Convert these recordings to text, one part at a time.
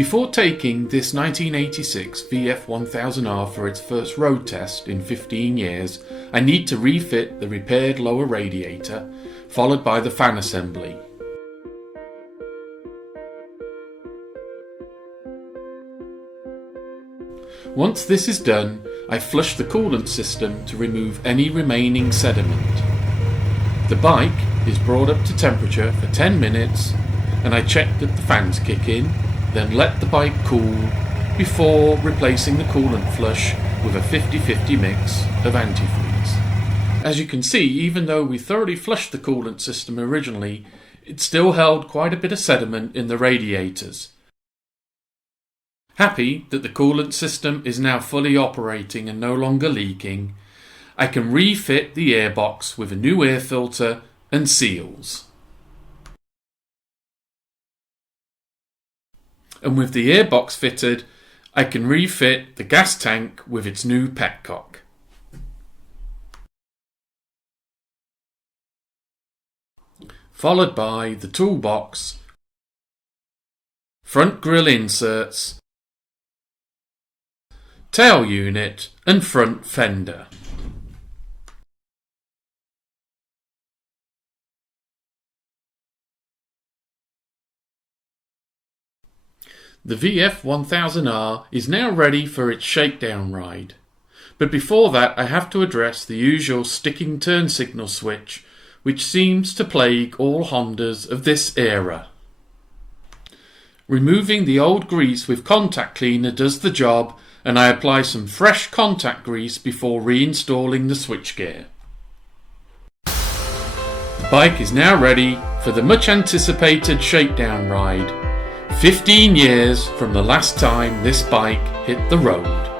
Before taking this 1986 VF1000R for its first road test in 15 years, I need to refit the repaired lower radiator, followed by the fan assembly. Once this is done, I flush the coolant system to remove any remaining sediment. The bike is brought up to temperature for 10 minutes and I check that the fans kick in, then let the bike cool before replacing the coolant flush with a 50-50 mix of antifreeze. As you can see, even though we thoroughly flushed the coolant system originally, it still held quite a bit of sediment in the radiators. Happy that the coolant system is now fully operating and no longer leaking, I can refit the airbox with a new air filter and seals. And with the airbox fitted, I can refit the gas tank with its new petcock. Followed by the toolbox, front grille inserts, tail unit and front fender. The VF1000R is now ready for its shakedown ride, but before that I have to address the usual sticking turn signal switch which seems to plague all Hondas of this era. Removing the old grease with contact cleaner does the job, and I apply some fresh contact grease before reinstalling the switchgear. The bike is now ready for the much anticipated shakedown ride, 15 years from the last time this bike hit the road.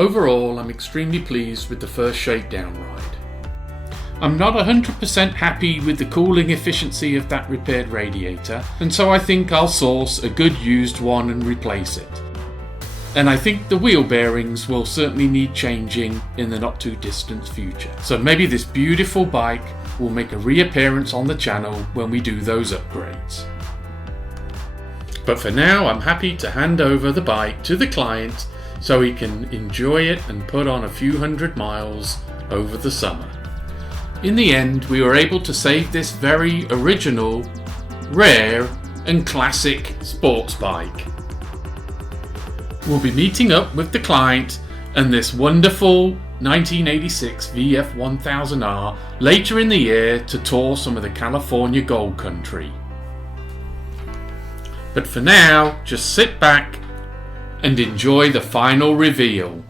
Overall, I'm extremely pleased with the first Shakedown ride. I'm not 100% happy with the cooling efficiency of that repaired radiator, and so I think I'll source a good used one and replace it. And I think the wheel bearings will certainly need changing in the not too distant future. So maybe this beautiful bike will make a reappearance on the channel when we do those upgrades. But for now, I'm happy to hand over the bike to the client so he can enjoy it and put on a few hundred miles over the summer. In the end, we were able to save this very original, rare and classic sports bike. We'll be meeting up with the client and this wonderful 1986 VF1000R later in the year to tour some of the California Gold Country. But for now, just sit back and enjoy the final reveal.